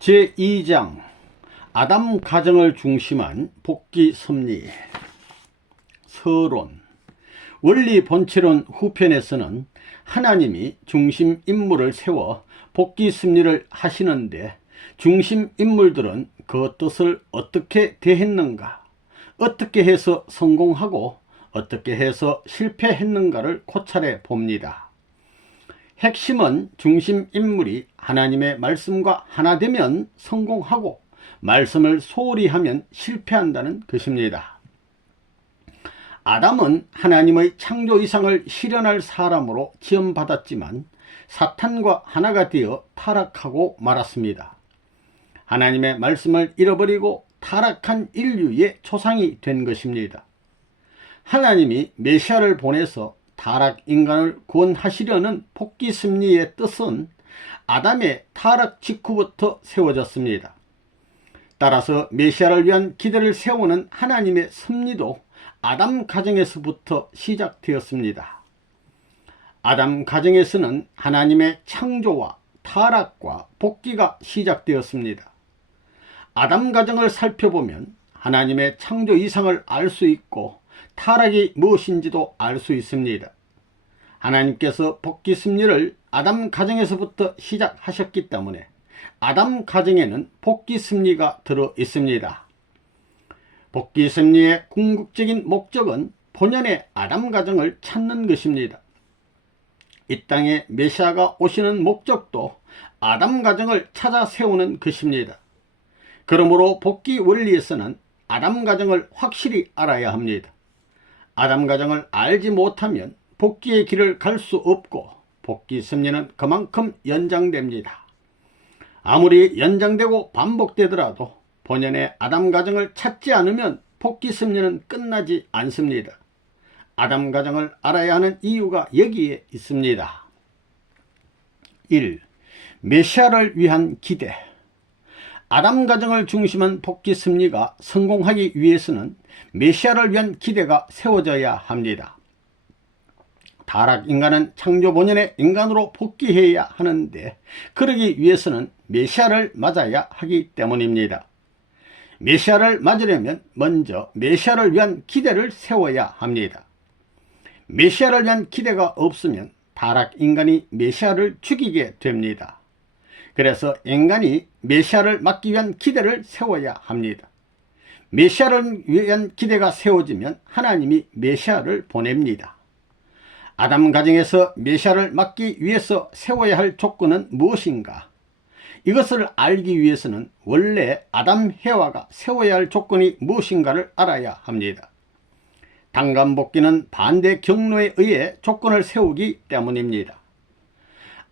제2장 아담 가정을 중심한 복귀 섭리. 서론. 원리 본체론 후편에서는 하나님이 중심 인물을 세워 복귀 섭리를 하시는데 중심 인물들은 그 뜻을 어떻게 대했는가, 어떻게 해서 성공하고 어떻게 해서 실패했는가를 고찰해 봅니다. 핵심은 중심 인물이 하나님의 말씀과 하나 되면 성공하고 말씀을 소홀히 하면 실패한다는 것입니다. 아담은 하나님의 창조 이상을 실현할 사람으로 지음받았지만 사탄과 하나가 되어 타락하고 말았습니다. 하나님의 말씀을 잃어버리고 타락한 인류의 초상이 된 것입니다. 하나님이 메시아를 보내서 타락 인간을 구원하시려는 복귀 섭리의 뜻은 아담의 타락 직후부터 세워졌습니다. 따라서 메시아를 위한 기대를 세우는 하나님의 섭리도 아담 가정에서부터 시작되었습니다. 아담 가정에서는 하나님의 창조와 타락과 복귀가 시작되었습니다. 아담 가정을 살펴보면 하나님의 창조 이상을 알 수 있고 타락이 무엇인지도 알 수 있습니다. 하나님께서 복귀 섭리를 아담 가정에서부터 시작하셨기 때문에 아담 가정에는 복귀 섭리가 들어 있습니다. 복귀 섭리의 궁극적인 목적은 본연의 아담 가정을 찾는 것입니다. 이 땅에 메시아가 오시는 목적도 아담 가정을 찾아 세우는 것입니다. 그러므로 복귀 원리에서는 아담 가정을 확실히 알아야 합니다. 아담 가정을 알지 못하면 복귀의 길을 갈 수 없고 복귀 섭리는 그만큼 연장됩니다. 아무리 연장되고 반복되더라도 본연의 아담 가정을 찾지 않으면 복귀 섭리는 끝나지 않습니다. 아담 가정을 알아야 하는 이유가 여기에 있습니다. 1. 메시아를 위한 기대. 아담 가정을 중심한 복귀 섭리가 성공하기 위해서는 메시아를 위한 기대가 세워져야 합니다. 타락 인간은 창조 본연의 인간으로 복귀해야 하는데 그러기 위해서는 메시아를 맞아야 하기 때문입니다. 메시아를 맞으려면 먼저 메시아를 위한 기대를 세워야 합니다. 메시아를 위한 기대가 없으면 타락 인간이 메시아를 죽이게 됩니다. 그래서 인간이 메시아를 맞기 위한 기대를 세워야 합니다. 메시아를 위한 기대가 세워지면 하나님이 메시아를 보냅니다. 아담 가정에서 메시아를 맞기 위해서 세워야 할 조건은 무엇인가? 이것을 알기 위해서는 원래 아담 해와가 세워야 할 조건이 무엇인가를 알아야 합니다. 당간복귀는 반대 경로에 의해 조건을 세우기 때문입니다.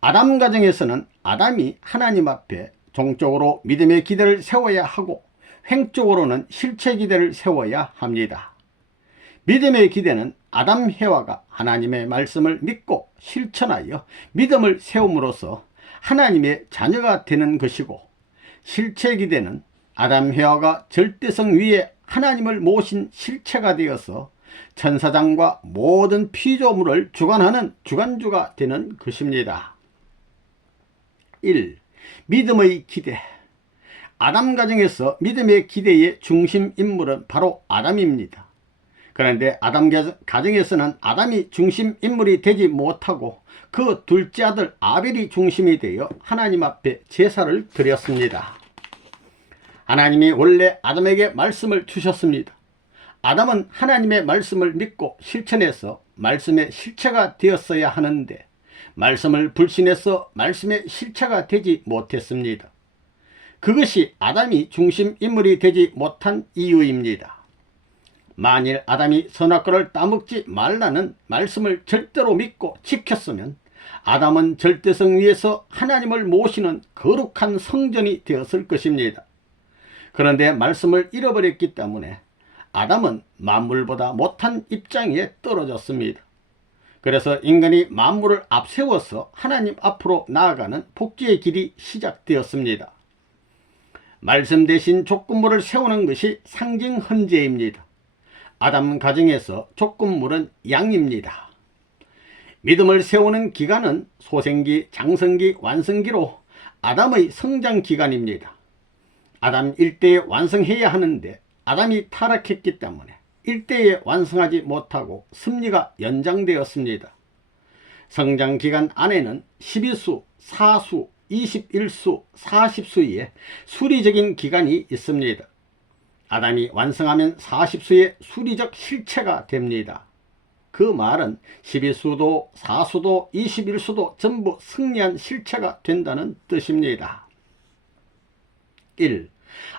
아담 가정에서는 아담이 하나님 앞에 종적으로 믿음의 기대를 세워야 하고 횡적으로는 실체 기대를 세워야 합니다. 믿음의 기대는 아담 해와가 하나님의 말씀을 믿고 실천하여 믿음을 세움으로써 하나님의 자녀가 되는 것이고, 실체 기대는 아담 해와가 절대성 위에 하나님을 모신 실체가 되어서 천사장과 모든 피조물을 주관하는 주관주가 되는 것입니다. 1. 믿음의 기대. 아담 가정에서 믿음의 기대의 중심 인물은 바로 아담입니다. 그런데 아담 가정에서는 아담이 중심 인물이 되지 못하고 그 둘째 아들 아벨이 중심이 되어 하나님 앞에 제사를 드렸습니다. 하나님이 원래 아담에게 말씀을 주셨습니다. 아담은 하나님의 말씀을 믿고 실천해서 말씀의 실체가 되었어야 하는데 말씀을 불신해서 말씀의 실체가 되지 못했습니다. 그것이 아담이 중심 인물이 되지 못한 이유입니다. 만일 아담이 선악과를 따먹지 말라는 말씀을 절대로 믿고 지켰으면 아담은 절대성 위에서 하나님을 모시는 거룩한 성전이 되었을 것입니다. 그런데 말씀을 잃어버렸기 때문에 아담은 만물보다 못한 입장에 떨어졌습니다. 그래서 인간이 만물을 앞세워서 하나님 앞으로 나아가는 복귀의 길이 시작되었습니다. 말씀 대신 조건물을 세우는 것이 상징 헌재입니다. 아담 가정에서 조건물은 양입니다. 믿음을 세우는 기간은 소생기, 장성기, 완성기로 아담의 성장 기간입니다. 아담 일대에 완성해야 하는데 아담이 타락했기 때문에 일대에 완성하지 못하고 섭리가 연장되었습니다. 성장기간 안에는 12수, 4수, 21수, 40수의 수리적인 기간이 있습니다. 아담이 완성하면 40수의 수리적 실체가 됩니다. 그 말은 12수도 4수도 21수도 전부 승리한 실체가 된다는 뜻입니다. 1.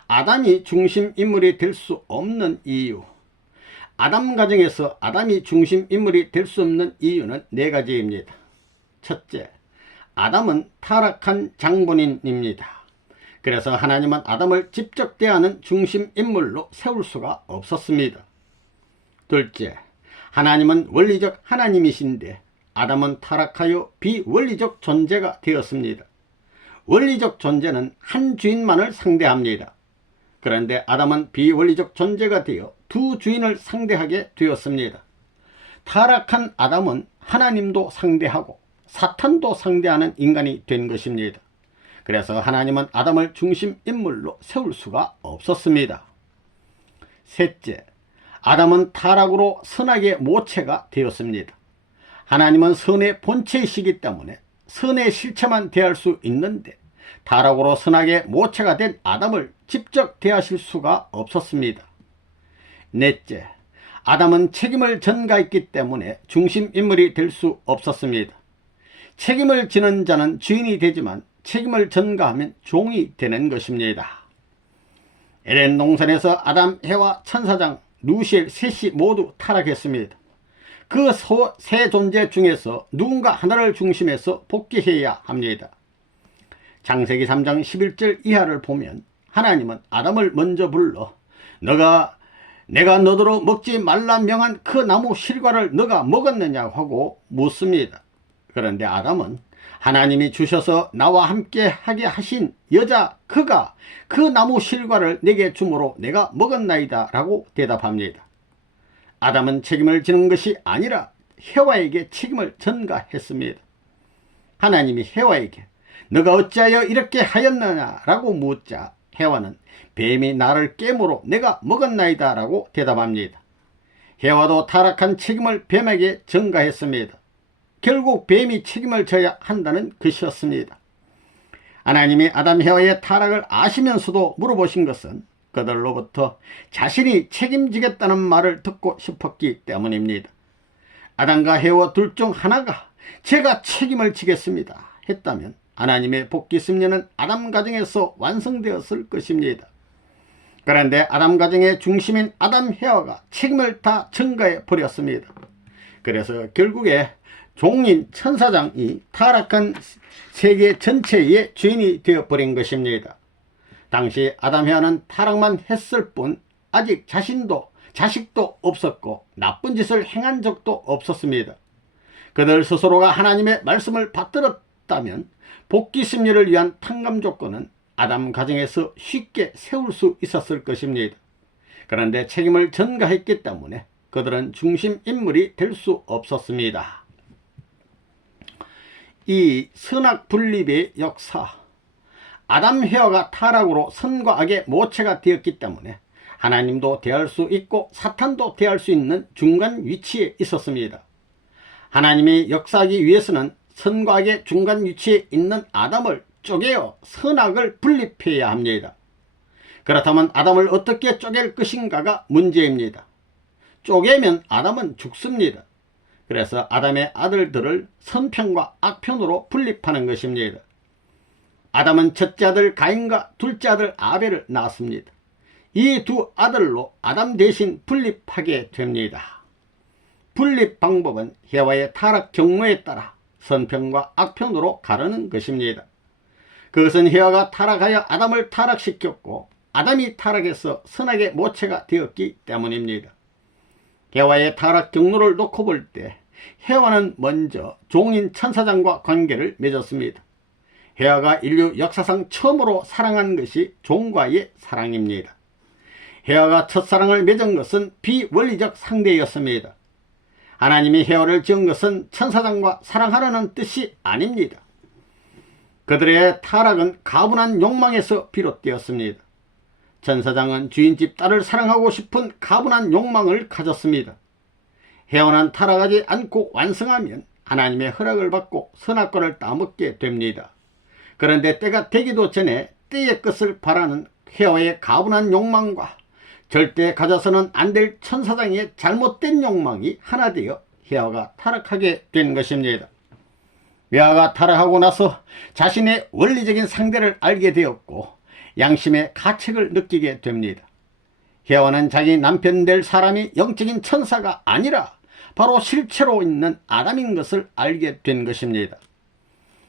아담이 중심인물이 될 수 없는 이유. 아담 가정에서 아담이 중심인물이 될 수 없는 이유는 4가지입니다. 첫째, 아담은 타락한 장본인입니다. 그래서 하나님은 아담을 직접 대하는 중심인물로 세울 수가 없었습니다. 둘째, 하나님은 원리적 하나님이신데 아담은 타락하여 비원리적 존재가 되었습니다. 원리적 존재는 한 주인만을 상대합니다. 그런데 아담은 비원리적 존재가 되어 두 주인을 상대하게 되었습니다. 타락한 아담은 하나님도 상대하고 사탄도 상대하는 인간이 된 것입니다. 그래서 하나님은 아담을 중심인물로 세울 수가 없었습니다. 셋째, 아담은 타락으로 선악의 모체가 되었습니다. 하나님은 선의 본체이시기 때문에 선의 실체만 대할 수 있는데 타락으로 선악의 모체가 된 아담을 직접 대하실 수가 없었습니다. 넷째, 아담은 책임을 전가했기 때문에 중심인물이 될 수 없었습니다. 책임을 지는 자는 주인이 되지만 책임을 전가하면 종이 되는 것입니다. 에덴 동산에서 아담, 해와, 천사장, 루시엘 셋이 모두 타락했습니다. 그 세 존재 중에서 누군가 하나를 중심해서 복귀해야 합니다. 창세기 3장 11절 이하를 보면 하나님은 아담을 먼저 불러 내가 너더러 먹지 말라 명한 그 나무 실과를 너가 먹었느냐고 하고 묻습니다. 그런데 아담은 하나님이 주셔서 나와 함께 하게 하신 여자 그가 그 나무 실과를 내게 주므로 내가 먹었나이다 라고 대답합니다. 아담은 책임을 지는 것이 아니라 해와에게 책임을 전가했습니다. 하나님이 해와에게 너가 어찌하여 이렇게 하였느냐 라고 묻자 해와는 뱀이 나를 깨므로 내가 먹었나이다 라고 대답합니다. 해와도 타락한 책임을 뱀에게 전가했습니다. 결국 뱀이 책임을 져야 한다는 것이었습니다. 하나님이 아담 해와의 타락을 아시면서도 물어보신 것은 그들로부터 자신이 책임지겠다는 말을 듣고 싶었기 때문입니다. 아담과 해와 둘 중 하나가 제가 책임을 지겠습니다 했다면 하나님의 복귀 섭리는 아담 가정에서 완성되었을 것입니다. 그런데 아담 가정의 중심인 아담 해와가 책임을 다 전가해 버렸습니다. 그래서 결국에 종인 천사장이 타락한 세계 전체의 주인이 되어버린 것입니다. 당시 아담 해와는 타락만 했을 뿐 아직 자식도 없었고 나쁜 짓을 행한 적도 없었습니다. 그들 스스로가 하나님의 말씀을 받들었다면 복귀 섭리를 위한 탕감 조건은 아담 가정에서 쉽게 세울 수 있었을 것입니다. 그런데 책임을 전가했기 때문에 그들은 중심인물이 될 수 없었습니다. 이 선악 분립의 역사. 아담 해와가 타락으로 선과 악의 모체가 되었기 때문에 하나님도 대할 수 있고 사탄도 대할 수 있는 중간 위치에 있었습니다. 하나님이 역사하기 위해서는 선과 악의 중간 위치에 있는 아담을 쪼개어 선악을 분립해야 합니다. 그렇다면 아담을 어떻게 쪼갤 것인가가 문제입니다. 쪼개면 아담은 죽습니다. 그래서 아담의 아들들을 선편과 악편으로 분립하는 것입니다. 아담은 첫째 아들 가인과 둘째 아들 아벨을 낳았습니다. 이 두 아들로 아담 대신 분립하게 됩니다. 분립 방법은 해와의 타락 경로에 따라 선편과 악편으로 가르는 것입니다. 그것은 해와가 타락하여 아담을 타락시켰고 아담이 타락해서 선악의 모체가 되었기 때문입니다. 해와의 타락 경로를 놓고 볼 때 해와는 먼저 종인 천사장과 관계를 맺었습니다. 해와가 인류 역사상 처음으로 사랑한 것이 종과의 사랑입니다. 해와가 첫사랑을 맺은 것은 비원리적 상대였습니다. 하나님이 해와를 지은 것은 천사장과 사랑하라는 뜻이 아닙니다. 그들의 타락은 가분한 욕망에서 비롯되었습니다. 천사장은 주인집 딸을 사랑하고 싶은 가분한 욕망을 가졌습니다. 헤어난 타락하지 않고 완성하면 하나님의 허락을 받고 선악과를 따먹게 됩니다. 그런데 때가 되기도 전에 때의 것을 바라는 헤어의 가분한 욕망과 절대 가져서는 안 될 천사장의 잘못된 욕망이 하나 되어 헤어가 타락하게 된 것입니다. 헤어가 타락하고 나서 자신의 원리적인 상대를 알게 되었고 양심의 가책을 느끼게 됩니다. 헤어는 자기 남편 될 사람이 영적인 천사가 아니라 바로 실체로 있는 아담인 것을 알게 된 것입니다.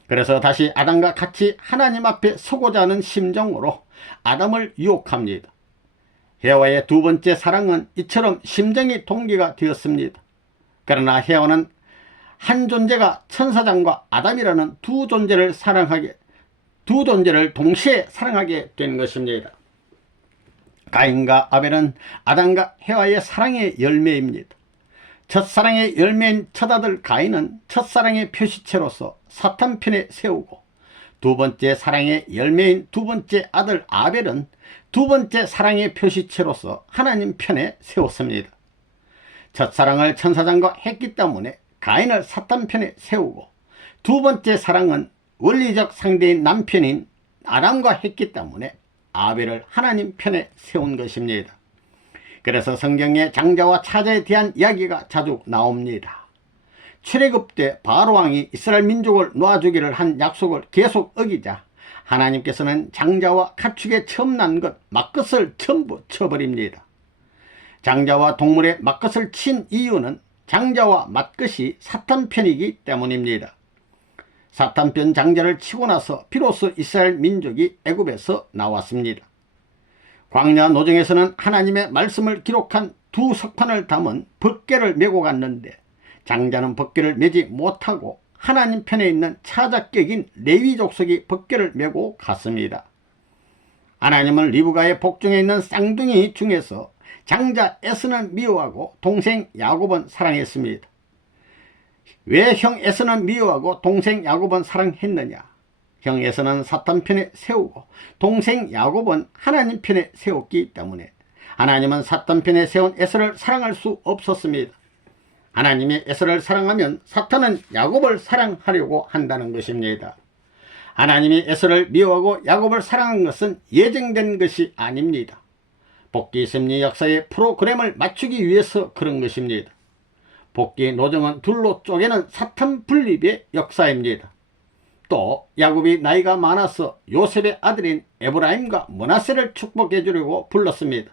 그래서 다시 아담과 같이 하나님 앞에 서고자 하는 심정으로 아담을 유혹합니다. 헤어와의 두 번째 사랑은 이처럼 심정이 동기가 되었습니다. 그러나 헤어는 한 존재가 천사장과 아담이라는 두 존재를 동시에 사랑하게 된 것입니다. 가인과 아벨은 아담과 헤와의 사랑의 열매입니다. 첫사랑의 열매인 첫아들 가인은 첫사랑의 표시체로서 사탄 편에 세우고, 두 번째 사랑의 열매인 두 번째 아들 아벨은 두 번째 사랑의 표시체로서 하나님 편에 세웠습니다. 첫사랑을 천사장과 했기 때문에 가인을 사탄 편에 세우고, 두 번째 사랑은 원리적 상대인 남편인 아담과 했기 때문에 아벨을 하나님 편에 세운 것입니다. 그래서 성경에 장자와 차자에 대한 이야기가 자주 나옵니다. 출애굽 때 바로왕이 이스라엘 민족을 놓아주기를 한 약속을 계속 어기자 하나님께서는 장자와 가축에 처음 난 것 맏것을 전부 쳐버립니다. 장자와 동물의 맏것을 친 이유는 장자와 맏것이 사탄 편이기 때문입니다. 사탄 편 장자를 치고 나서 비로소 이스라엘 민족이 애굽에서 나왔습니다. 광야 노정에서는 하나님의 말씀을 기록한 두 석판을 담은 법궤를 메고 갔는데 장자는 법궤를 메지 못하고 하나님 편에 있는 차자격인 레위 족속이 법궤를 메고 갔습니다. 하나님은 리브가의 복중에 있는 쌍둥이 중에서 장자 에서는 미워하고 동생 야곱은 사랑했습니다. 왜 형 에서는 미워하고 동생 야곱은 사랑했느냐? 형 에서는 사탄 편에 세우고 동생 야곱은 하나님 편에 세웠기 때문에 하나님은 사탄 편에 세운 에서를 사랑할 수 없었습니다. 하나님이 에서를 사랑하면 사탄은 야곱을 사랑하려고 한다는 것입니다. 하나님이 에서를 미워하고 야곱을 사랑한 것은 예정된 것이 아닙니다. 복귀 심리 역사의 프로그램을 맞추기 위해서 그런 것입니다. 복귀 노정은 둘로 쪼개는 사탄 분립의 역사입니다. 또 야곱이 나이가 많아서 요셉의 아들인 에브라임과 므낫세를 축복해 주려고 불렀습니다.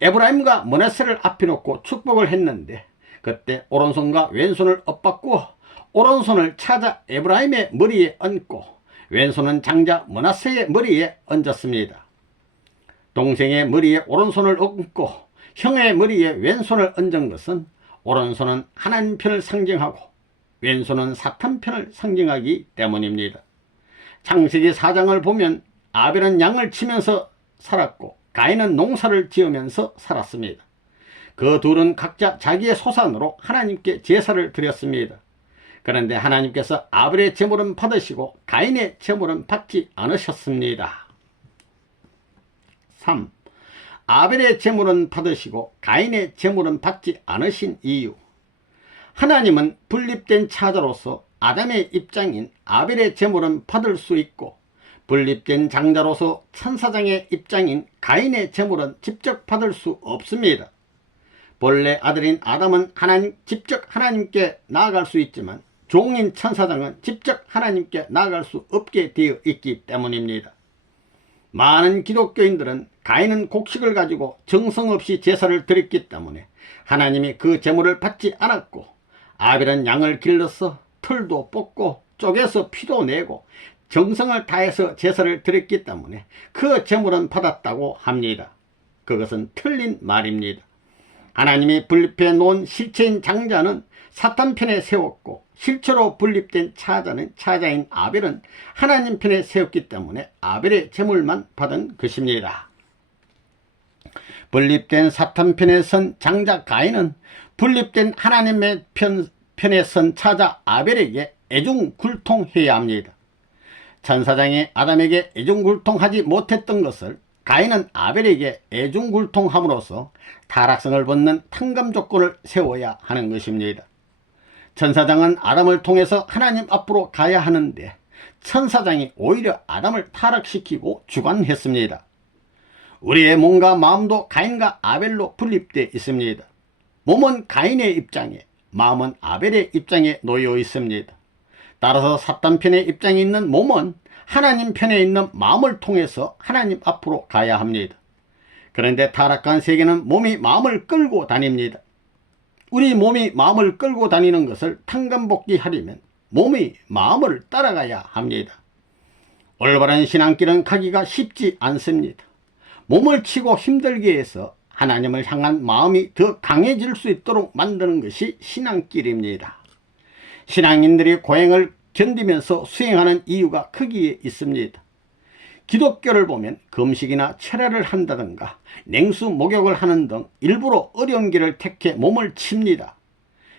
에브라임과 므낫세를 앞에 놓고 축복을 했는데 그때 오른손과 왼손을 엇바꾸어 오른손을 차자 에브라임의 머리에 얹고 왼손은 장자 므낫세의 머리에 얹었습니다. 동생의 머리에 오른손을 얹고 형의 머리에 왼손을 얹은 것은 오른손은 하나님 편을 상징하고 왼손은 사탄 편을 상징하기 때문입니다. 창세기 4장을 보면 아벨은 양을 치면서 살았고 가인은 농사를 지으면서 살았습니다. 그 둘은 각자 자기의 소산으로 하나님께 제사를 드렸습니다. 그런데 하나님께서 아벨의 제물은 받으시고 가인의 제물은 받지 않으셨습니다. 3. 아벨의 제물은 받으시고 가인의 제물은 받지 않으신 이유. 하나님은 분립된 차자로서 아담의 입장인 아벨의 제물은 받을 수 있고 분립된 장자로서 천사장의 입장인 가인의 제물은 직접 받을 수 없습니다. 본래 아들인 아담은 직접 하나님께 나아갈 수 있지만 종인 천사장은 직접 하나님께 나아갈 수 없게 되어 있기 때문입니다. 많은 기독교인들은 가인은 곡식을 가지고 정성 없이 제사를 드렸기 때문에 하나님이 그 제물을 받지 않았고 아벨은 양을 길러서 털도 뽑고 쪼개서 피도 내고 정성을 다해서 제사를 드렸기 때문에 그 제물은 받았다고 합니다. 그것은 틀린 말입니다. 하나님이 분립해 놓은 실체인 장자는 사탄 편에 세웠고 실체로 분립된 차자인 아벨은 하나님 편에 세웠기 때문에 아벨의 제물만 받은 것입니다. 분립된 사탄 편에 선 장자 가인은 분립된 하나님의 편에 선 차자 아벨에게 애중굴통해야 합니다. 천사장이 아담에게 애중굴통하지 못했던 것을 가인은 아벨에게 애중굴통함으로써 타락성을 벗는 탕감 조건을 세워야 하는 것입니다. 천사장은 아담을 통해서 하나님 앞으로 가야 하는데 천사장이 오히려 아담을 타락시키고 주관했습니다. 우리의 몸과 마음도 가인과 아벨로 분립되어 있습니다. 몸은 가인의 입장에, 마음은 아벨의 입장에 놓여 있습니다. 따라서 사탄 편의 입장에 있는 몸은 하나님 편에 있는 마음을 통해서 하나님 앞으로 가야 합니다. 그런데 타락한 세계는 몸이 마음을 끌고 다닙니다. 우리 몸이 마음을 끌고 다니는 것을 탕감복귀하려면 몸이 마음을 따라가야 합니다. 올바른 신앙길은 가기가 쉽지 않습니다. 몸을 치고 힘들게 해서 하나님을 향한 마음이 더 강해질 수 있도록 만드는 것이 신앙길입니다. 신앙인들이 고행을 견디면서 수행하는 이유가 크기에 있습니다. 기독교를 보면 금식이나 철야를 한다든가 냉수 목욕을 하는 등 일부러 어려운 길을 택해 몸을 칩니다.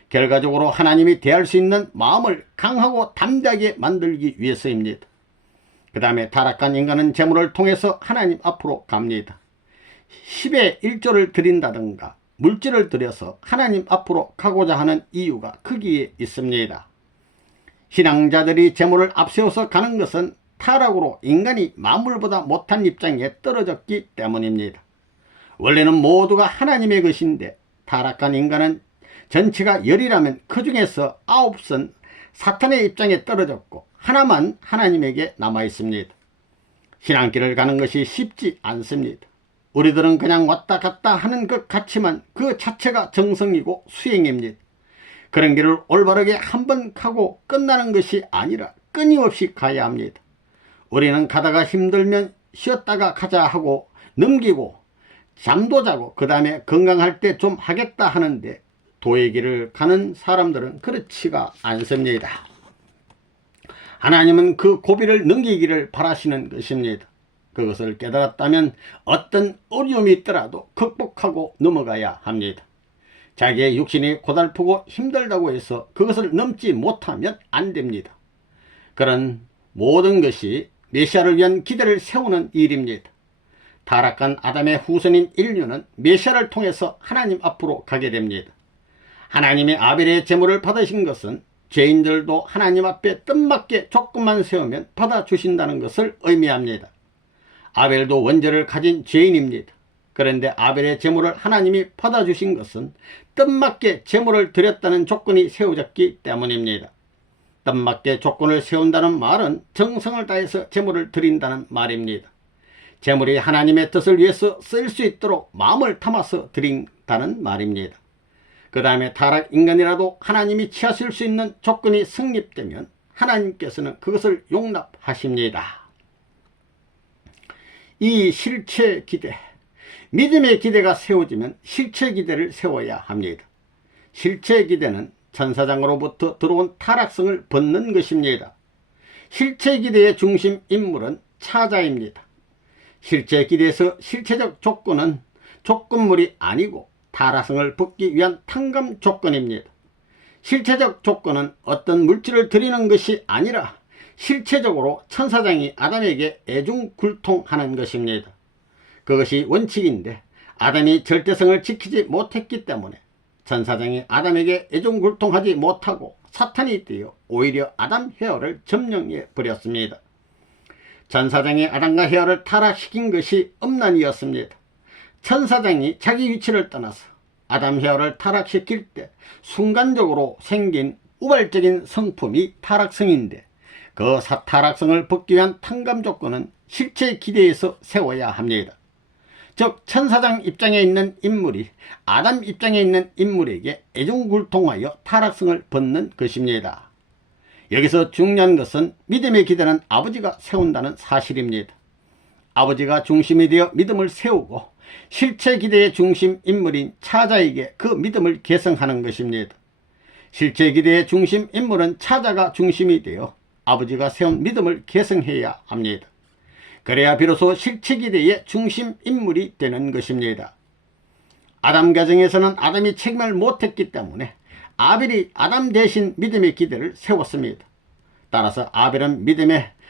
결과적으로 하나님이 대할 수 있는 마음을 강하고 담대하게 만들기 위해서입니다. 그 다음에 타락한 인간은 제물을 통해서 하나님 앞으로 갑니다. 10의 1조를 드린다든가 물질을 들여서 하나님 앞으로 가고자 하는 이유가 크기에 있습니다. 신앙자들이 제물을 앞세워서 가는 것은 타락으로 인간이 만물보다 못한 입장에 떨어졌기 때문입니다. 원래는 모두가 하나님의 것인데 타락한 인간은 전체가 10이라면 그 중에서 9은 사탄의 입장에 떨어졌고 하나만 하나님에게 남아 있습니다. 신앙길을 가는 것이 쉽지 않습니다. 우리들은 그냥 왔다 갔다 하는 것 같지만 그 자체가 정성이고 수행입니다. 그런 길을 올바르게 한번 가고 끝나는 것이 아니라 끊임없이 가야 합니다. 우리는 가다가 힘들면 쉬었다가 가자 하고 넘기고 잠도 자고 그 다음에 건강할 때 좀 하겠다 하는데 도의 길을 가는 사람들은 그렇지가 않습니다. 하나님은 그 고비를 넘기기를 바라시는 것입니다. 그것을 깨달았다면 어떤 어려움이 있더라도 극복하고 넘어가야 합니다. 자기의 육신이 고달프고 힘들다고 해서 그것을 넘지 못하면 안 됩니다. 그런 모든 것이 메시아를 위한 기대를 세우는 일입니다. 타락한 아담의 후손인 인류는 메시아를 통해서 하나님 앞으로 가게 됩니다. 하나님의 아벨의 제물을 받으신 것은 죄인들도 하나님 앞에 뜻맞게 조금만 세우면 받아주신다는 것을 의미합니다. 아벨도 원죄를 가진 죄인입니다. 그런데 아벨의 제물을 하나님이 받아주신 것은 뜻맞게 제물을 드렸다는 조건이 세워졌기 때문입니다. 뜻맞게 조건을 세운다는 말은 정성을 다해서 제물을 드린다는 말입니다. 제물이 하나님의 뜻을 위해서 쓸 수 있도록 마음을 담아서 드린다는 말입니다. 그 다음에 타락 인간이라도 하나님이 취하실 수 있는 조건이 성립되면 하나님께서는 그것을 용납하십니다. 이 실체 기대, 믿음의 기대가 세워지면 실체 기대를 세워야 합니다. 실체 기대는 천사장으로부터 들어온 타락성을 벗는 것입니다. 실체 기대의 중심 인물은 차자입니다. 실체 기대에서 실체적 조건은 조건물이 아니고 타락성을 벗기 위한 탕감 조건입니다. 실체적 조건은 어떤 물질을 드리는 것이 아니라 실체적으로 천사장이 아담에게 애중굴통하는 것입니다. 그것이 원칙인데 아담이 절대성을 지키지 못했기 때문에 천사장이 아담에게 애중굴통하지 못하고 사탄이 되어 오히려 아담 헤어를 점령해 버렸습니다. 천사장이 아담과 헤어를 타락시킨 것이 음란이었습니다. 천사장이 자기 위치를 떠나서 아담 헤어를 타락시킬 때 순간적으로 생긴 우발적인 성품이 타락성인데 그 타락성을 벗기 위한 탕감 조건은 실체 기대에서 세워야 합니다. 즉 천사장 입장에 있는 인물이 아담 입장에 있는 인물에게 애중굴통하여 타락성을 벗는 것입니다. 여기서 중요한 것은 믿음의 기대는 아버지가 세운다는 사실입니다. 아버지가 중심이 되어 믿음을 세우고 실체 기대의 중심 인물인 차자에게 그 믿음을 계승하는 것입니다. 실체 기대의 중심 인물은 차자가 중심이 되어 아버지가 세운 믿음을 계승해야 합니다. 그래야 비로소 실체 기대의 중심 인물이 되는 것입니다. 아담 가정에서는 아담이 책임을 못했기 때문에 아벨이 아담 대신 믿음의 기대를 세웠습니다. 따라서 아벨은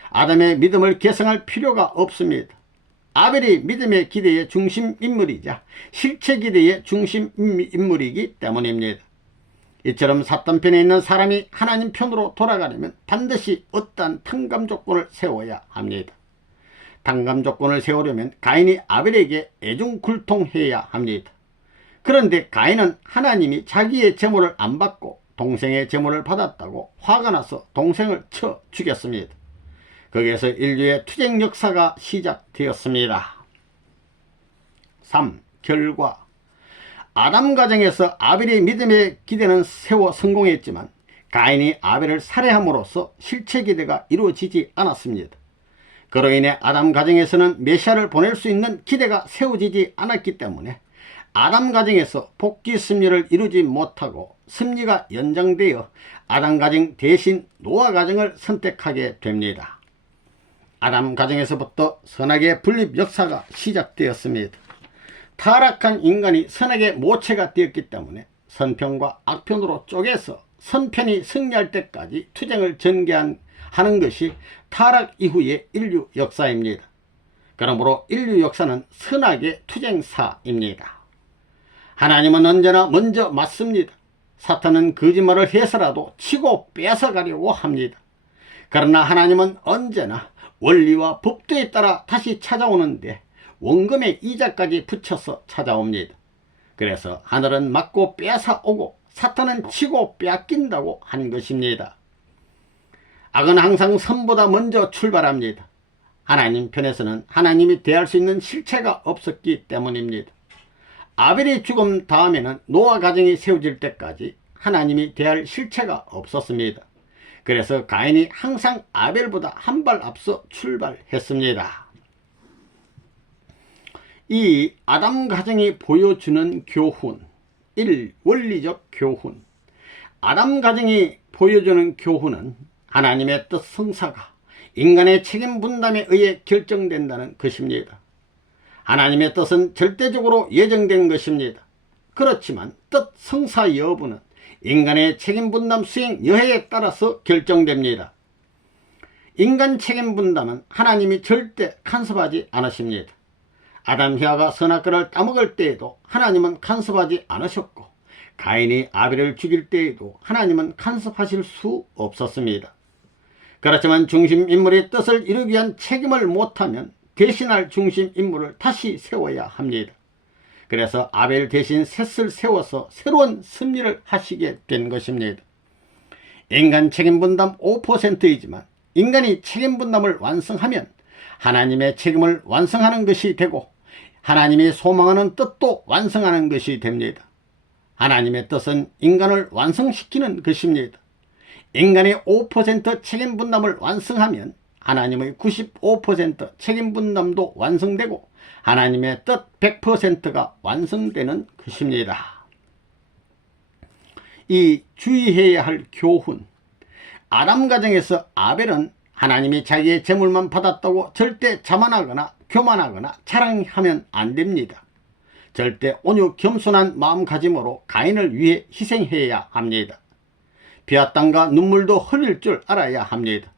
아담의 믿음을 계승할 필요가 없습니다. 아벨이 믿음의 기대의 중심 인물이자 실체 기대의 중심 인물이기 때문입니다. 이처럼 사탄 편에 있는 사람이 하나님 편으로 돌아가려면 반드시 어떠한 탕감 조건을 세워야 합니다. 탕감 조건을 세우려면 가인이 아벨에게 애중굴통해야 합니다. 그런데 가인은 하나님이 자기의 제물을 안 받고 동생의 제물을 받았다고 화가 나서 동생을 쳐 죽였습니다. 거기에서 인류의 투쟁 역사가 시작되었습니다. 3. 결과. 아담 가정에서 아벨의 믿음의 기대는 세워 성공했지만 가인이 아벨을 살해함으로써 실체 기대가 이루어지지 않았습니다. 그로 인해 아담 가정에서는 메시아를 보낼 수 있는 기대가 세워지지 않았기 때문에 아담 가정에서 복귀 섭리를 이루지 못하고 섭리가 연장되어 아담 가정 대신 노아 가정을 선택하게 됩니다. 아담 가정에서부터 선악의 분립 역사가 시작되었습니다. 타락한 인간이 선악의 모체가 되었기 때문에 선편과 악편으로 쪼개서 선편이 승리할 때까지 투쟁을 전개하는 것이 타락 이후의 인류 역사입니다. 그러므로 인류 역사는 선악의 투쟁사입니다. 하나님은 언제나 먼저 맞습니다. 사탄은 거짓말을 해서라도 치고 뺏어가려고 합니다. 그러나 하나님은 언제나 원리와 법도에 따라 다시 찾아오는데 원금의 이자까지 붙여서 찾아옵니다. 그래서 하늘은 맞고 뺏어오고 사탄은 치고 빼앗긴다고 한 것입니다. 악은 항상 선보다 먼저 출발합니다. 하나님 편에서는 하나님이 대할 수 있는 실체가 없었기 때문입니다. 아벨의 죽음 다음에는 노아 가정이 세워질 때까지 하나님이 대할 실체가 없었습니다. 그래서 가인이 항상 아벨보다 한 발 앞서 출발했습니다. 이 아담 가정이 보여주는 교훈. 1. 원리적 교훈. 아담 가정이 보여주는 교훈은 하나님의 뜻 성사가 인간의 책임 분담에 의해 결정된다는 것입니다. 하나님의 뜻은 절대적으로 예정된 것입니다. 그렇지만 뜻 성사 여부는 인간의 책임 분담 수행 여하에 따라서 결정됩니다. 인간 책임 분담은 하나님이 절대 간섭하지 않으십니다. 아담 히와가 선악과를 따먹을 때에도 하나님은 간섭하지 않으셨고 가인이 아벨을 죽일 때에도 하나님은 간섭하실 수 없었습니다. 그렇지만 중심인물의 뜻을 이루기 위한 책임을 못하면 대신할 중심인물을 다시 세워야 합니다. 그래서 아벨 대신 셋을 세워서 새로운 섭리를 하시게 된 것입니다. 인간 책임분담 5%이지만 인간이 책임분담을 완성하면 하나님의 책임을 완성하는 것이 되고 하나님이 소망하는 뜻도 완성하는 것이 됩니다. 하나님의 뜻은 인간을 완성시키는 것입니다. 인간의 5% 책임분담을 완성하면 하나님의 95% 책임분담도 완성되고 하나님의 뜻 100%가 완성되는 것입니다. 이 주의해야 할 교훈. 아담 가정에서 아벨은 하나님이 자기의 제물만 받았다고 절대 자만하거나 교만하거나 자랑하면 안 됩니다. 절대 온유 겸손한 마음가짐으로 가인을 위해 희생해야 합니다. 피와 땀과 눈물도 흘릴 줄 알아야 합니다.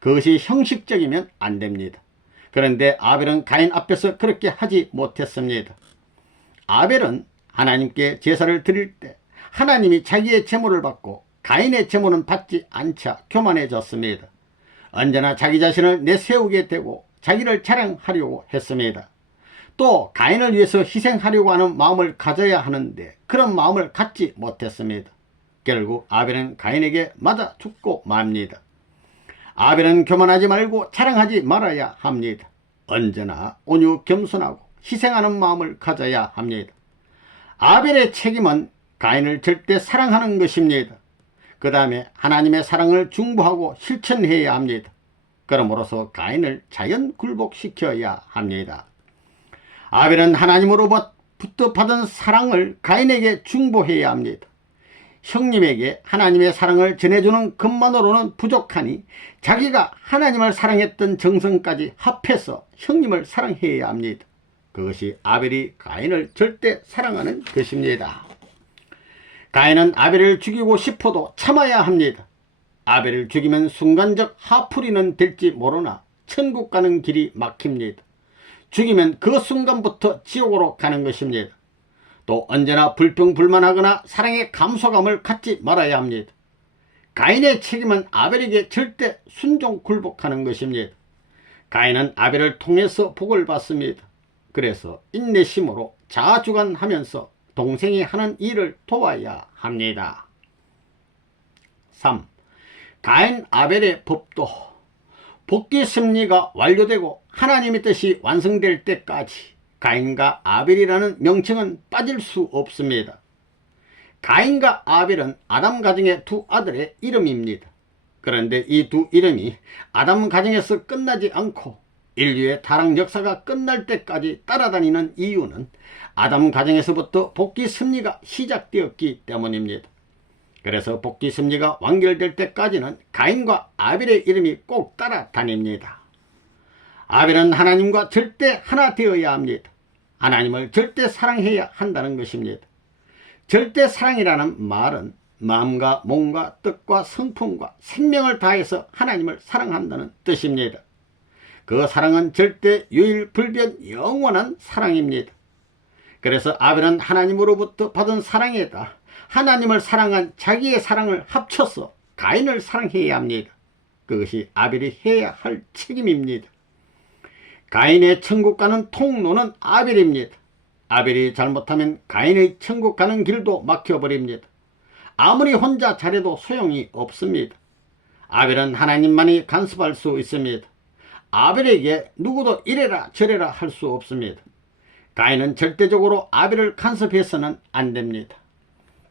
그것이 형식적이면 안 됩니다. 그런데 아벨은 가인 앞에서 그렇게 하지 못했습니다. 아벨은 하나님께 제사를 드릴 때 하나님이 자기의 제물을 받고 가인의 제물은 받지 않자 교만해졌습니다. 언제나 자기 자신을 내세우게 되고 자기를 자랑하려고 했습니다. 또 가인을 위해서 희생하려고 하는 마음을 가져야 하는데 그런 마음을 갖지 못했습니다. 결국 아벨은 가인에게 맞아 죽고 맙니다. 아벨은 교만하지 말고 자랑하지 말아야 합니다. 언제나 온유 겸손하고 희생하는 마음을 가져야 합니다. 아벨의 책임은 가인을 절대 사랑하는 것입니다. 그 다음에 하나님의 사랑을 중보하고 실천해야 합니다. 그러므로서 가인을 자연 굴복시켜야 합니다. 아벨은 하나님으로부터 받은 사랑을 가인에게 중보해야 합니다. 형님에게 하나님의 사랑을 전해주는 것만으로는 부족하니 자기가 하나님을 사랑했던 정성까지 합해서 형님을 사랑해야 합니다. 그것이 아벨이 가인을 절대 사랑하는 것입니다. 가인은 아벨을 죽이고 싶어도 참아야 합니다. 아벨을 죽이면 순간적 화풀이는 될지 모르나 천국 가는 길이 막힙니다. 죽이면 그 순간부터 지옥으로 가는 것입니다. 또 언제나 불평불만하거나 사랑의 감소감을 갖지 말아야 합니다. 가인의 책임은 아벨에게 절대 순종 굴복하는 것입니다. 가인은 아벨을 통해서 복을 받습니다. 그래서 인내심으로 자아주관하면서 동생이 하는 일을 도와야 합니다. 3. 가인 아벨의 법도. 복귀 섭리가 완료되고 하나님의 뜻이 완성될 때까지 가인과 아벨이라는 명칭은 빠질 수 없습니다. 가인과 아벨은 아담 가정의 두 아들의 이름입니다. 그런데 이 두 이름이 아담 가정에서 끝나지 않고 인류의 타락 역사가 끝날 때까지 따라다니는 이유는 아담 가정에서부터 복귀 섭리가 시작되었기 때문입니다. 그래서 복귀 섭리가 완결될 때까지는 가인과 아벨의 이름이 꼭 따라다닙니다. 아벨은 하나님과 절대 하나 되어야 합니다. 하나님을 절대 사랑해야 한다는 것입니다. 절대 사랑이라는 말은 마음과 몸과 뜻과 성품과 생명을 다해서 하나님을 사랑한다는 뜻입니다. 그 사랑은 절대 유일불변 영원한 사랑입니다. 그래서 아벨은 하나님으로부터 받은 사랑에다 하나님을 사랑한 자기의 사랑을 합쳐서 가인을 사랑해야 합니다. 그것이 아벨이 해야 할 책임입니다. 가인의 천국 가는 통로는 아벨입니다. 아벨이 잘못하면 가인의 천국 가는 길도 막혀버립니다. 아무리 혼자 잘해도 소용이 없습니다. 아벨은 하나님만이 간섭할 수 있습니다. 아벨에게 누구도 이래라 저래라 할 수 없습니다. 가인은 절대적으로 아벨을 간섭해서는 안 됩니다.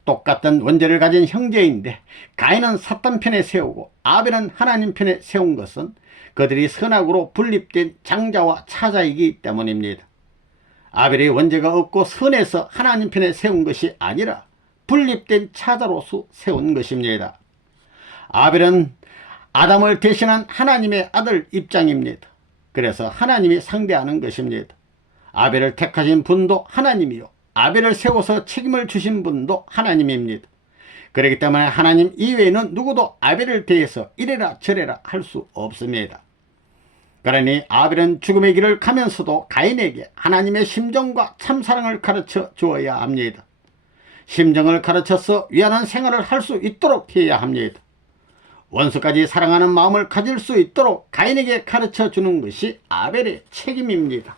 똑같은 원죄를 가진 형제인데 가인은 사탄 편에 세우고 아벨은 하나님 편에 세운 것은 그들이 선악으로 분립된 장자와 차자이기 때문입니다. 아벨이 원죄가 없고 선해서 하나님 편에 세운 것이 아니라 분립된 차자로서 세운 것입니다. 아벨은 아담을 대신한 하나님의 아들 입장입니다. 그래서 하나님이 상대하는 것입니다. 아벨을 택하신 분도 하나님이요 아벨을 세워서 책임을 주신 분도 하나님입니다. 그렇기 때문에 하나님 이외에는 누구도 아벨을 대해서 이래라 저래라 할 수 없습니다. 그러니 아벨은 죽음의 길을 가면서도 가인에게 하나님의 심정과 참사랑을 가르쳐 주어야 합니다. 심정을 가르쳐서 위하는 생활을 할 수 있도록 해야 합니다. 원수까지 사랑하는 마음을 가질 수 있도록 가인에게 가르쳐 주는 것이 아벨의 책임입니다.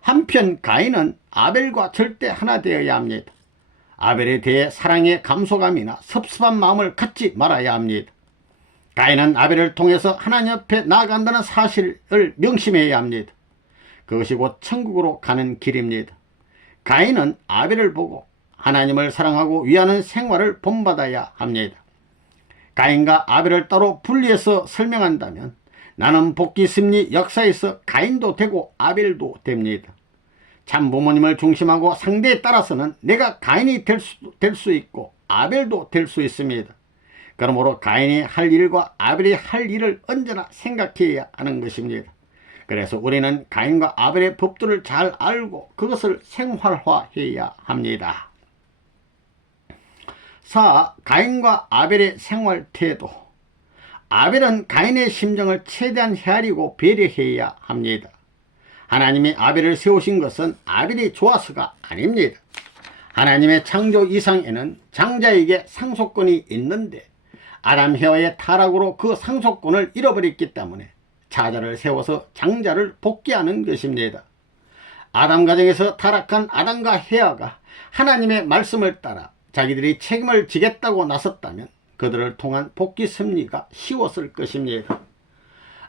한편 가인은 아벨과 절대 하나 되어야 합니다. 아벨에 대해 사랑의 감소감이나 섭섭한 마음을 갖지 말아야 합니다. 가인은 아벨을 통해서 하나님 앞에 나아간다는 사실을 명심해야 합니다. 그것이 곧 천국으로 가는 길입니다. 가인은 아벨을 보고 하나님을 사랑하고 위하는 생활을 본받아야 합니다. 가인과 아벨을 따로 분리해서 설명한다면 나는 복귀 섭리 역사에서 가인도 되고 아벨도 됩니다. 참 부모님을 중심하고 상대에 따라서는 내가 가인이 될 수 있고 아벨도 될 수 있습니다. 그러므로 가인이 할 일과 아벨이 할 일을 언제나 생각해야 하는 것입니다. 그래서 우리는 가인과 아벨의 법도를 잘 알고 그것을 생활화해야 합니다. 4. 가인과 아벨의 생활 태도. 아벨은 가인의 심정을 최대한 헤아리고 배려해야 합니다. 하나님이 아벨을 세우신 것은 아벨이 좋아서가 아닙니다. 하나님의 창조 이상에는 장자에게 상속권이 있는데 아담 헤와의 타락으로 그 상속권을 잃어버렸기 때문에 차자를 세워서 장자를 복귀하는 것입니다. 아담 가정에서 타락한 아담과 헤와가 하나님의 말씀을 따라 자기들이 책임을 지겠다고 나섰다면 그들을 통한 복귀 섭리가 쉬웠을 것입니다.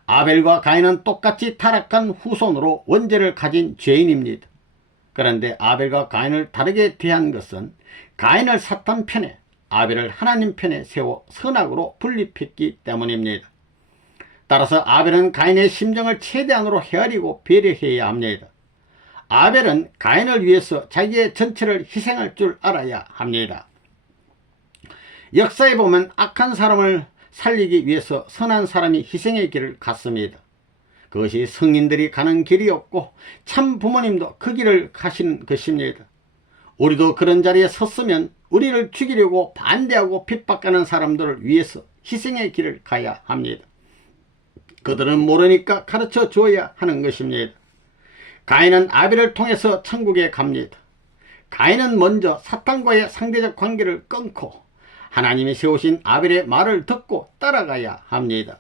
아벨과 가인은 똑같이 타락한 후손으로 원죄를 가진 죄인입니다. 그런데 아벨과 가인을 다르게 대한 것은 가인을 사탄 편에 아벨을 하나님 편에 세워 선악으로 분립했기 때문입니다. 따라서 아벨은 가인의 심정을 최대한으로 헤아리고 배려해야 합니다. 아벨은 가인을 위해서 자기의 전체를 희생할 줄 알아야 합니다. 역사에 보면 악한 사람을 살리기 위해서 선한 사람이 희생의 길을 갔습니다. 그것이 성인들이 가는 길이었고 참 부모님도 그 길을 가신 것입니다. 우리도 그런 자리에 섰으면 우리를 죽이려고 반대하고 핍박하는 사람들을 위해서 희생의 길을 가야 합니다. 그들은 모르니까 가르쳐 줘야 하는 것입니다. 가인은 아벨을 통해서 천국에 갑니다. 가인은 먼저 사탄과의 상대적 관계를 끊고 하나님이 세우신 아벨의 말을 듣고 따라가야 합니다.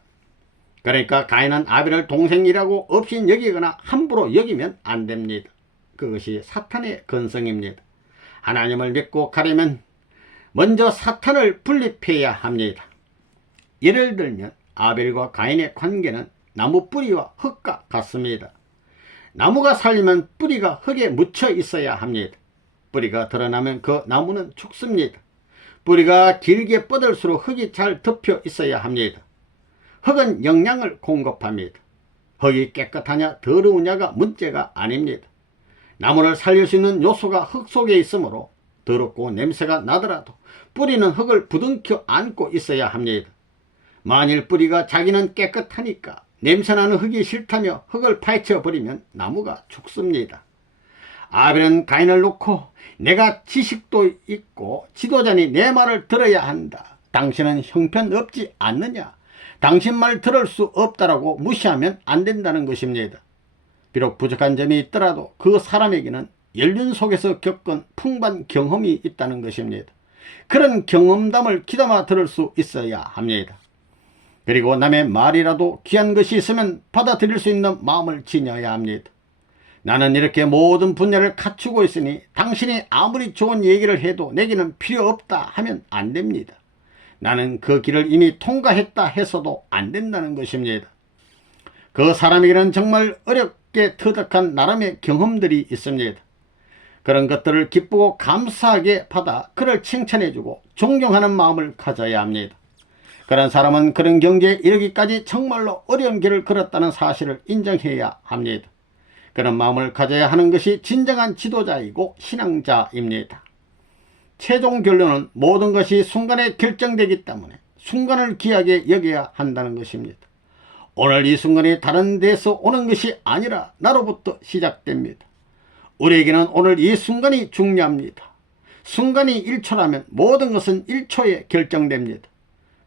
그러니까 가인은 아벨을 동생이라고 없인 여기거나 함부로 여기면 안 됩니다. 그것이 사탄의 근성입니다. 하나님을 믿고 가려면 먼저 사탄을 분립해야 합니다. 예를 들면 아벨과 가인의 관계는 나무 뿌리와 흙과 같습니다. 나무가 살려면 뿌리가 흙에 묻혀 있어야 합니다. 뿌리가 드러나면 그 나무는 죽습니다. 뿌리가 길게 뻗을수록 흙이 잘 덮여 있어야 합니다. 흙은 영양을 공급합니다. 흙이 깨끗하냐 더러우냐가 문제가 아닙니다. 나무를 살릴 수 있는 요소가 흙 속에 있으므로 더럽고 냄새가 나더라도 뿌리는 흙을 부둥켜 안고 있어야 합니다. 만일 뿌리가 자기는 깨끗하니까 냄새나는 흙이 싫다며 흙을 파헤쳐버리면 나무가 죽습니다. 아벨은 가인을 놓고 내가 지식도 있고 지도자니 내 말을 들어야 한다. 당신은 형편없지 않느냐. 당신 말 들을 수 없다라고 무시하면 안 된다는 것입니다. 비록 부족한 점이 있더라도 그 사람에게는 연륜 속에서 겪은 풍부한 경험이 있다는 것입니다. 그런 경험담을 귀담아 들을 수 있어야 합니다. 그리고 남의 말이라도 귀한 것이 있으면 받아들일 수 있는 마음을 지녀야 합니다. 나는 이렇게 모든 분야를 갖추고 있으니 당신이 아무리 좋은 얘기를 해도 내게는 필요 없다 하면 안 됩니다. 나는 그 길을 이미 통과했다 해서도 안 된다는 것입니다. 그 사람에게는 정말 어렵게 터득한 나름의 경험들이 있습니다. 그런 것들을 기쁘고 감사하게 받아 그를 칭찬해주고 존경하는 마음을 가져야 합니다. 그런 사람은 그런 경지에 이르기까지 정말로 어려운 길을 걸었다는 사실을 인정해야 합니다. 그런 마음을 가져야 하는 것이 진정한 지도자이고 신앙자입니다. 최종 결론은 모든 것이 순간에 결정되기 때문에 순간을 귀하게 여겨야 한다는 것입니다. 오늘 이 순간이 다른 데서 오는 것이 아니라 나로부터 시작됩니다. 우리에게는 오늘 이 순간이 중요합니다. 순간이 1초라면 모든 것은 1초에 결정됩니다.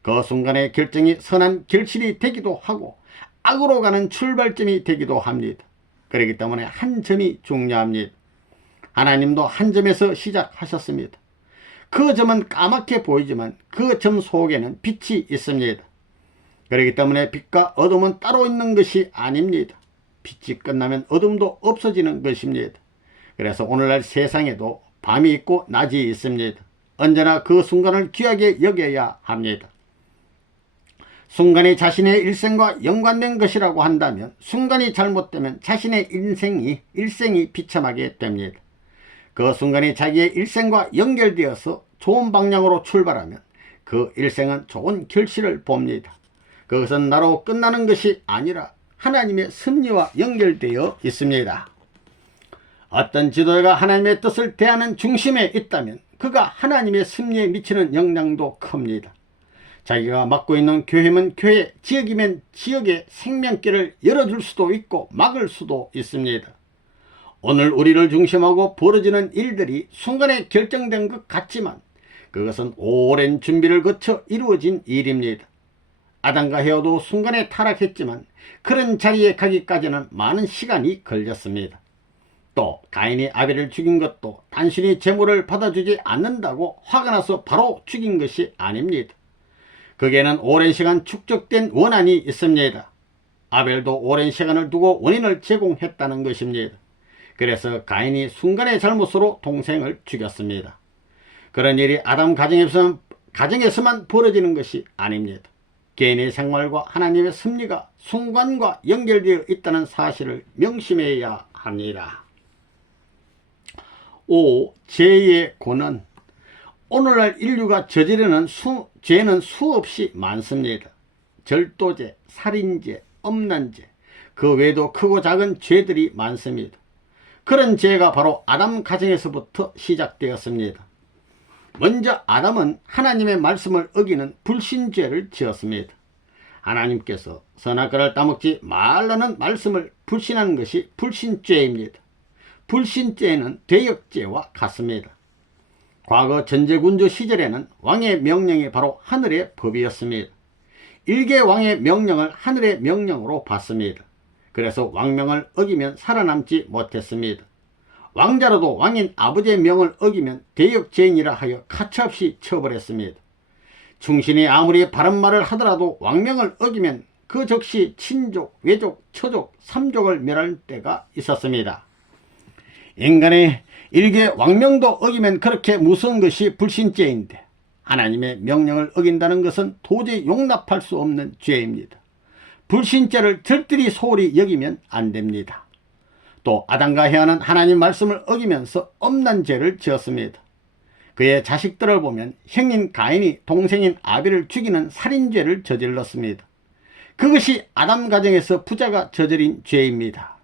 그 순간의 결정이 선한 결실이 되기도 하고 악으로 가는 출발점이 되기도 합니다. 그렇기 때문에 한 점이 중요합니다. 하나님도 한 점에서 시작하셨습니다. 그 점은 까맣게 보이지만 그 점 속에는 빛이 있습니다. 그렇기 때문에 빛과 어둠은 따로 있는 것이 아닙니다. 빛이 끝나면 어둠도 없어지는 것입니다. 그래서 오늘날 세상에도 밤이 있고 낮이 있습니다. 언제나 그 순간을 귀하게 여겨야 합니다. 순간이 자신의 일생과 연관된 것이라고 한다면 순간이 잘못되면 자신의 일생이 비참하게 됩니다. 그 순간이 자기의 일생과 연결되어서 좋은 방향으로 출발하면 그 일생은 좋은 결실을 봅니다. 그것은 나로 끝나는 것이 아니라 하나님의 섭리와 연결되어 있습니다. 어떤 지도자가 하나님의 뜻을 대하는 중심에 있다면 그가 하나님의 섭리에 미치는 영향도 큽니다. 자기가 맡고 있는 교회면 교회, 지역이면 지역의 생명길을 열어줄 수도 있고 막을 수도 있습니다. 오늘 우리를 중심하고 벌어지는 일들이 순간에 결정된 것 같지만 그것은 오랜 준비를 거쳐 이루어진 일입니다. 아담과 헤어도 순간에 타락했지만 그런 자리에 가기까지는 많은 시간이 걸렸습니다. 또 가인이 아벨을 죽인 것도 단순히 제물을 받아주지 않는다고 화가 나서 바로 죽인 것이 아닙니다. 거기에는 오랜 시간 축적된 원한이 있습니다. 아벨도 오랜 시간을 두고 원인을 제공했다는 것입니다. 그래서 가인이 순간의 잘못으로 동생을 죽였습니다. 그런 일이 아담 가정에서만 벌어지는 것이 아닙니다. 개인의 생활과 하나님의 섭리가 순간과 연결되어 있다는 사실을 명심해야 합니다. 5. 죄의 고는. 오늘날 인류가 저지르는 죄는 수없이 많습니다. 절도죄, 살인죄, 음란죄, 그 외에도 크고 작은 죄들이 많습니다. 그런 죄가 바로 아담 가정에서부터 시작되었습니다. 먼저 아담은 하나님의 말씀을 어기는 불신죄를 지었습니다. 하나님께서 선악과를 따먹지 말라는 말씀을 불신하는 것이 불신죄입니다. 불신죄는 대역죄와 같습니다. 과거 전제군주 시절에는 왕의 명령이 바로 하늘의 법이었습니다. 일개 왕의 명령을 하늘의 명령으로 받습니다. 그래서 왕명을 어기면 살아남지 못했습니다. 왕자로도 왕인 아버지의 명을 어기면 대역죄인이라 하여 가차없이 처벌했습니다. 충신이 아무리 바른 말을 하더라도 왕명을 어기면 그 즉시 친족, 외족, 처족, 삼족을 멸할 때가 있었습니다. 인간의 일개 왕명도 어기면 그렇게 무서운 것이 불신죄인데 하나님의 명령을 어긴다는 것은 도저히 용납할 수 없는 죄입니다. 불신죄를 절들히 소홀히 여기면 안 됩니다. 또 아담과 헤아는 하나님 말씀을 어기면서 엄난 죄를 지었습니다. 그의 자식들을 보면 형인 가인이 동생인 아벨을 죽이는 살인죄를 저질렀습니다. 그것이 아담 가정에서 부자가 저지른 죄입니다.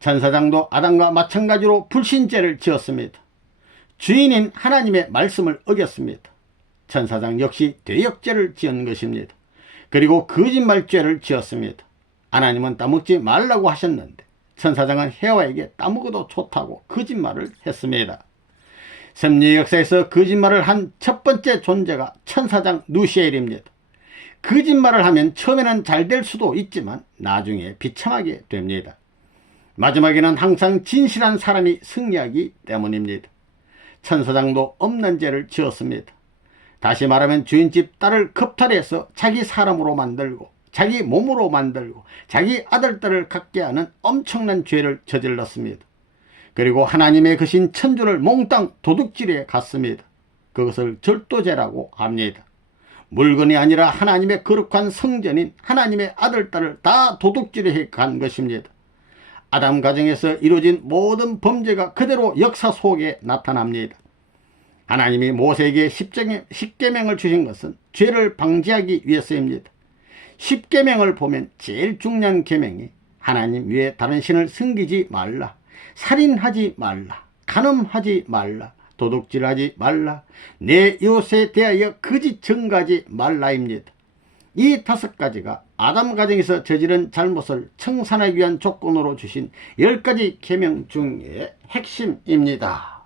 천사장도 아담과 마찬가지로 불신죄를 지었습니다. 주인인 하나님의 말씀을 어겼습니다. 천사장 역시 대역죄를 지은 것입니다. 그리고 거짓말죄를 지었습니다. 하나님은 따먹지 말라고 하셨는데 천사장은 헤와에게 따먹어도 좋다고 거짓말을 했습니다. 섭리의 역사에서 거짓말을 한 첫 번째 존재가 천사장 누시엘입니다. 거짓말을 하면 처음에는 잘 될 수도 있지만 나중에 비참하게 됩니다. 마지막에는 항상 진실한 사람이 승리하기 때문입니다. 천사장도 없는 죄를 지었습니다. 다시 말하면 주인집 딸을 겁탈해서 자기 사람으로 만들고 자기 몸으로 만들고 자기 아들딸을 갖게 하는 엄청난 죄를 저질렀습니다. 그리고 하나님의 거신 천주를 몽땅 도둑질해 갔습니다. 그것을 절도죄라고 합니다. 물건이 아니라 하나님의 거룩한 성전인 하나님의 아들딸을 다 도둑질해 간 것입니다. 아담 가정에서 이루어진 모든 범죄가 그대로 역사 속에 나타납니다. 하나님이 모세에게 십계명을 주신 것은 죄를 방지하기 위해서입니다. 십계명을 보면 제일 중요한 계명이 하나님 외에 다른 신을 섬기지 말라, 살인하지 말라, 간음하지 말라, 도둑질하지 말라, 내 이웃에 대하여 거짓 증거하지 말라입니다. 이 5가지가 아담 가정에서 저지른 잘못을 청산하기 위한 조건으로 주신 10가지 계명 중의 핵심입니다.